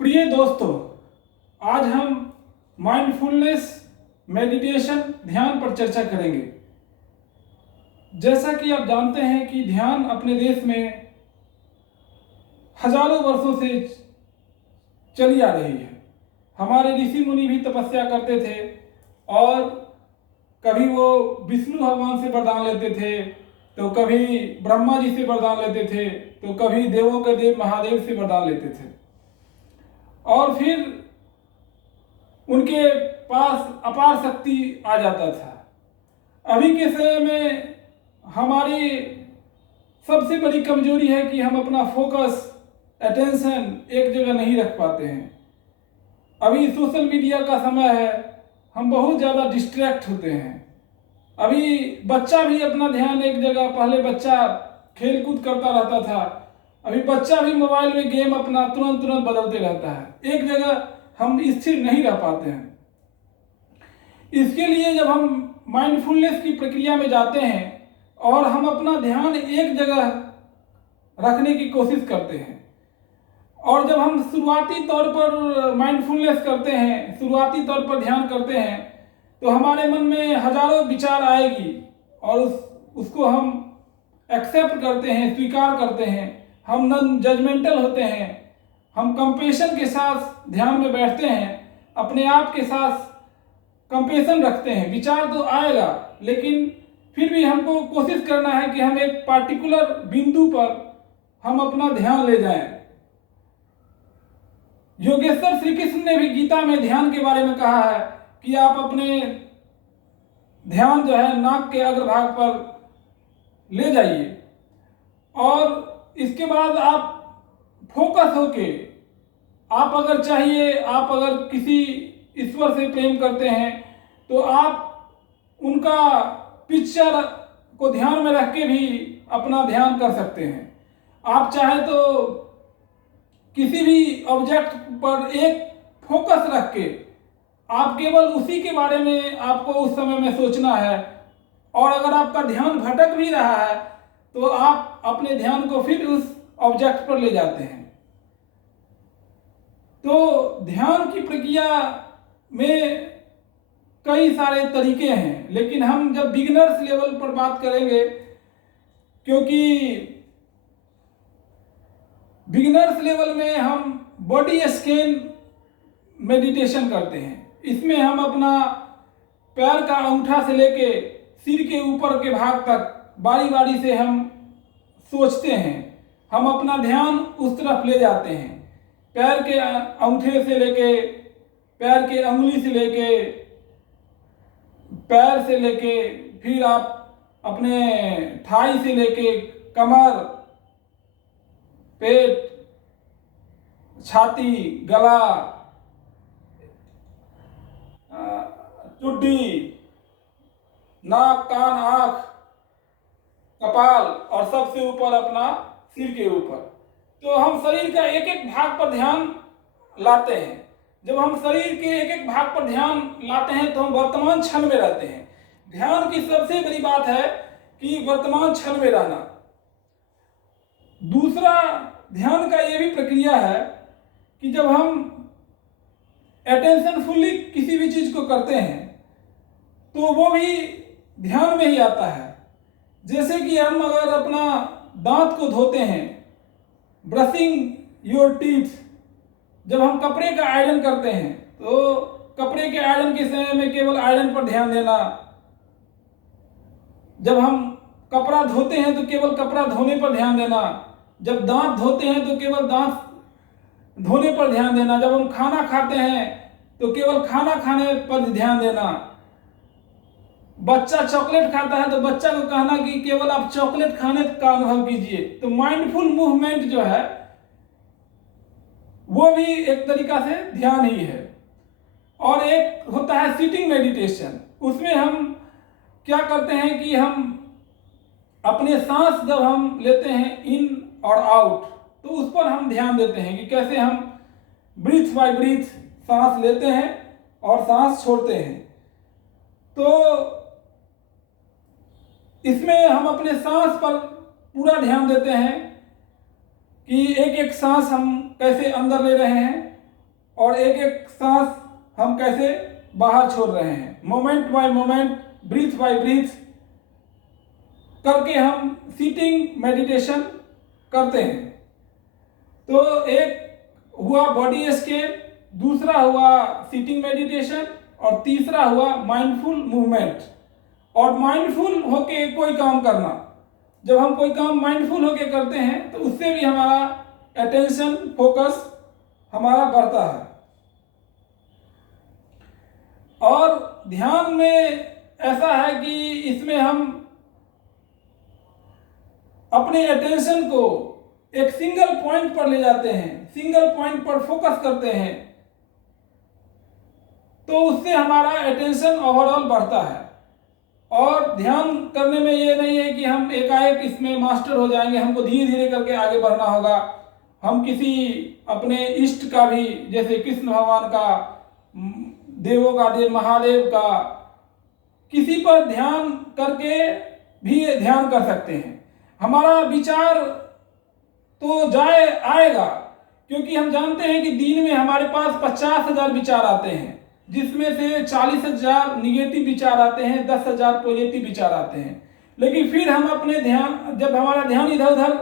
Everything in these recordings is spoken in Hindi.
प्रिय दोस्तों, आज हम माइंडफुलनेस मेडिटेशन ध्यान पर चर्चा करेंगे। जैसा कि आप जानते हैं कि ध्यान अपने देश में हजारों वर्षों से चली आ रही है। हमारे ऋषि मुनि भी तपस्या करते थे और कभी वो विष्णु भगवान से वरदान लेते थे, तो कभी ब्रह्मा जी से वरदान लेते थे, तो कभी देवों के देव महादेव से वरदान लेते थे और फिर उनके पास अपार शक्ति आ जाता था। अभी के समय में हमारी सबसे बड़ी कमजोरी है कि हम अपना फोकस, अटेंशन एक जगह नहीं रख पाते हैं। अभी सोशल मीडिया का समय है, हम बहुत ज़्यादा डिस्ट्रैक्ट होते हैं। अभी बच्चा भी अपना ध्यान एक जगह, पहले बच्चा खेल कूद करता रहता था, अभी बच्चा भी मोबाइल में गेम अपना तुरंत बदलते रहता है। एक जगह हम स्थिर नहीं रह पाते हैं। इसके लिए जब हम माइंडफुलनेस की प्रक्रिया में जाते हैं और हम अपना ध्यान एक जगह रखने की कोशिश करते हैं, और जब हम शुरुआती तौर पर माइंडफुलनेस करते हैं, शुरुआती तौर पर ध्यान करते हैं, तो हमारे मन में हजारों विचार आएगी और उसको हम एक्सेप्ट करते हैं, स्वीकार करते हैं। हम नॉन जजमेंटल होते हैं, हम कंपेशन के साथ ध्यान में बैठते हैं, अपने आप के साथ कंपेशन रखते हैं। विचार तो आएगा, लेकिन फिर भी हमको कोशिश करना है कि हम एक पार्टिकुलर बिंदु पर हम अपना ध्यान ले जाएं। योगेश्वर श्री कृष्ण ने भी गीता में ध्यान के बारे में कहा है कि आप अपने ध्यान जो है नाक के अग्रभाग पर ले जाइए और इसके बाद आप फोकस होके, आप अगर चाहिए, आप अगर किसी ईश्वर से प्रेम करते हैं तो आप उनका पिक्चर को ध्यान में रख के भी अपना ध्यान कर सकते हैं। आप चाहे तो किसी भी ऑब्जेक्ट पर एक फोकस रख के आप केवल उसी के बारे में आपको उस समय में सोचना है, और अगर आपका ध्यान भटक भी रहा है तो आप अपने ध्यान को फिर उस ऑब्जेक्ट पर ले जाते हैं। तो ध्यान की प्रक्रिया में कई सारे तरीके हैं, लेकिन हम जब बिगिनर्स लेवल पर बात करेंगे, क्योंकि बिगिनर्स लेवल में हम बॉडी स्कैन मेडिटेशन करते हैं। इसमें हम अपना पैर का अंगूठा से लेके सिर के ऊपर के भाग तक बारी बारी से हम सोचते हैं। हम अपना ध्यान उस तरफ ले जाते हैं, पैर के अंगूठे से लेके, पैर के अंगुली से लेके, पैर से लेके, फिर आप अपने थाई से लेके कमर, पेट, छाती, गला, चुड्डी, नाक, कान, आँख, कपाल और सबसे ऊपर अपना सिर के ऊपर। तो हम शरीर का एक एक भाग पर ध्यान लाते हैं। जब हम शरीर के एक एक भाग पर ध्यान लाते हैं तो हम वर्तमान क्षण में रहते हैं। ध्यान की सबसे बड़ी बात है कि वर्तमान क्षण में रहना। दूसरा, ध्यान का ये भी प्रक्रिया है कि जब हम अटेंशनफुली किसी भी चीज को करते हैं तो वो भी ध्यान में ही आता है। जैसे कि हम अगर अपना दांत को धोते हैं, ब्रशिंग योर टीथ, जब हम कपड़े का आयरन करते हैं तो कपड़े के आयरन के समय में केवल आयरन पर ध्यान देना। जब हम कपड़ा धोते हैं तो केवल कपड़ा धोने पर ध्यान देना। जब दांत धोते हैं तो केवल दांत धोने पर ध्यान देना। जब हम खाना खाते हैं तो केवल खाना खाने पर ध्यान देना। बच्चा चॉकलेट खाता है तो बच्चा को कहना कि केवल आप चॉकलेट खाने का अनुभव कीजिए। तो माइंडफुल मूवमेंट जो है वो भी एक तरीका से ध्यान ही है। और एक होता है सिटिंग मेडिटेशन। उसमें हम क्या करते हैं कि हम अपने सांस जब हम लेते हैं इन और आउट, तो उस पर हम ध्यान देते हैं कि कैसे हम ब्रीथ बाय ब्रीथ सांस लेते हैं और सांस छोड़ते हैं। तो इसमें हम अपने सांस पर पूरा ध्यान देते हैं कि एक एक सांस हम कैसे अंदर ले रहे हैं और एक एक सांस हम कैसे बाहर छोड़ रहे हैं, moment by moment, breath by breath करके हम सीटिंग मेडिटेशन करते हैं। तो एक हुआ बॉडी स्कैन, दूसरा हुआ सीटिंग मेडिटेशन और तीसरा हुआ माइंडफुल मूवमेंट। और माइंडफुल होके कोई काम करना, जब हम कोई काम माइंडफुल होके करते हैं तो उससे भी हमारा अटेंशन फोकस हमारा बढ़ता है। और ध्यान में ऐसा है कि इसमें हम अपने अटेंशन को एक सिंगल पॉइंट पर ले जाते हैं, सिंगल पॉइंट पर फोकस करते हैं, तो उससे हमारा अटेंशन ओवरऑल बढ़ता है। और ध्यान करने में ये नहीं है कि हम एकाएक इसमें मास्टर हो जाएंगे, हमको धीरे धीरे करके आगे बढ़ना होगा। हम किसी अपने इष्ट का भी, जैसे कृष्ण भगवान का, देवों का देव महादेव का, किसी पर ध्यान करके भी ध्यान कर सकते हैं। हमारा विचार तो आएगा, क्योंकि हम जानते हैं कि दिन में हमारे पास 50,000 विचार आते हैं, जिसमें से 40,000 निगेटिव विचार आते हैं, 10,000 पॉजिटिव विचार आते हैं। लेकिन फिर हम अपने ध्यान, जब हमारा ध्यान इधर उधर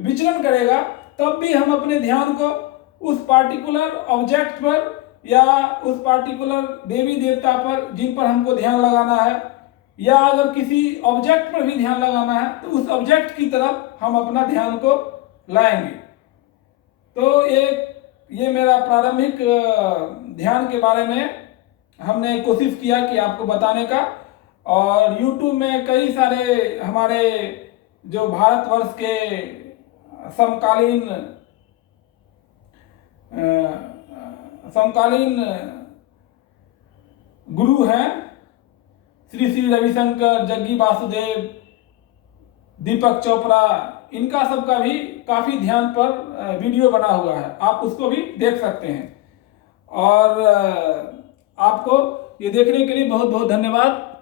विचलन करेगा, तब भी हम अपने ध्यान को उस पार्टिकुलर ऑब्जेक्ट पर या उस पार्टिकुलर देवी देवता पर जिन पर हमको ध्यान लगाना है, या अगर किसी ऑब्जेक्ट पर भी ध्यान लगाना है, तो उस ऑब्जेक्ट की तरफ हम अपना ध्यान को लाएंगे। तो ये मेरा प्रारंभिक ध्यान के बारे में हमने कोशिश किया कि आपको बताने का। और YouTube में कई सारे हमारे जो भारतवर्ष के समकालीन गुरु हैं, श्री श्री रविशंकर, जग्गी वासुदेव, दीपक चोपड़ा, इनका सबका भी काफ़ी ध्यान पर वीडियो बना हुआ है, आप उसको भी देख सकते हैं। और आपको ये देखने के लिए बहुत बहुत धन्यवाद।